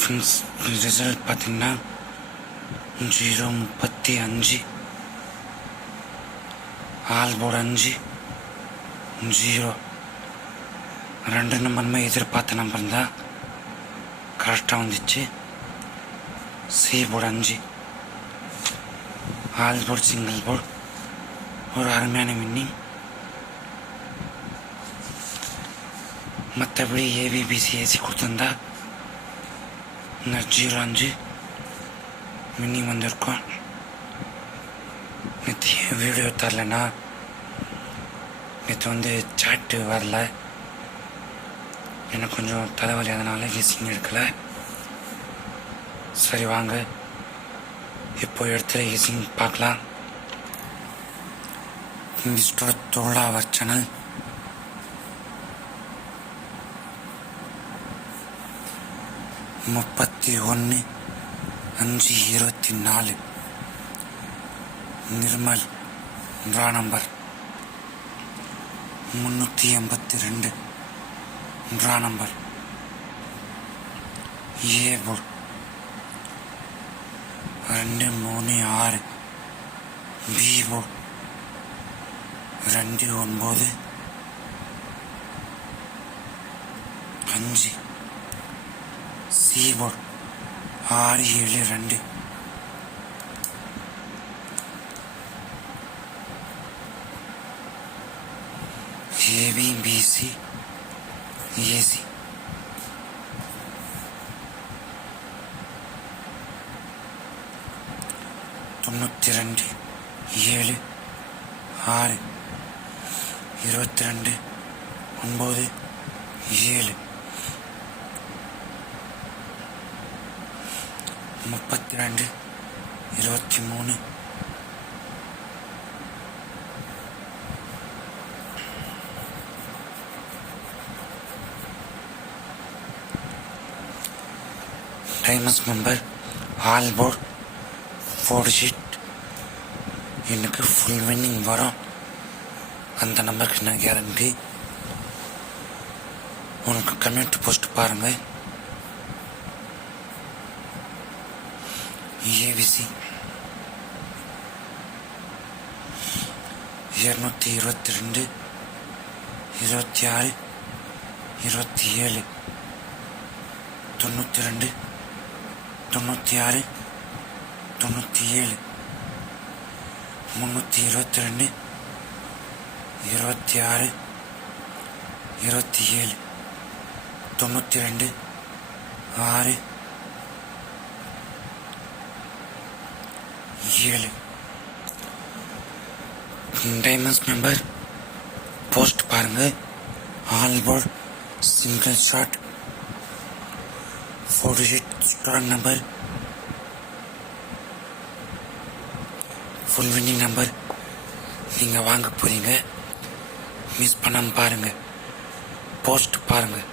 Friends, result பார்த்தீங்கன்னா 0:35. All board 5, 0. 2 நம்பருமே எதிர்பார்த்த number தான் கரெக்டாக வந்துச்சு. C board 5, all board single board. ஒரு அருமையான வின்னிங். மற்றபடி ஏபிபிசிஏசி கொடுத்துருந்தா இந்த 0:5 வின்னிங் வந்திருக்கோம். நேற்று வீடியோ தரலன்னா நேற்று சாட்டு வரல, எனக்கு கொஞ்சம் தலைவலி, அதனால கெஸ்ஸிங் எடுக்கலை. சரி வாங்க இப்போ எடுத்து கெஸ்ஸிங் பார்க்கலாம். தோழ அவர் சேனல். முப்பத்தி 1/5/24 Nirmal draw number. 382 draw number. A board 2, 3, 6. B board 2, 9, 5. C board 6, 7, 2. ABBC AC 92, 7, 6, 22, 9, 7. 32, 23. Diamonds member all board 4 sheet. எனக்கு ஃபுல் வின்னிங் வரும், அந்த நம்பருக்கு நான் கேரண்டி. உனக்கு கம்யூனிட்டி போஸ்ட் பாருங்கள். ஏபிசி 222, 26, 27. 92, 96, 97. 322, 26, 27. 92, 6, 7. டைமண்ட்ஸ் மெம்பர் போஸ்ட் பாருங்க. All board single shot 4 sheet strong number. Full winning number. நீங்கள் வாங்க போறீங்க, மிஸ் பண்ணாமல் பாருங்கள். போஸ்ட் பாருங்கள்.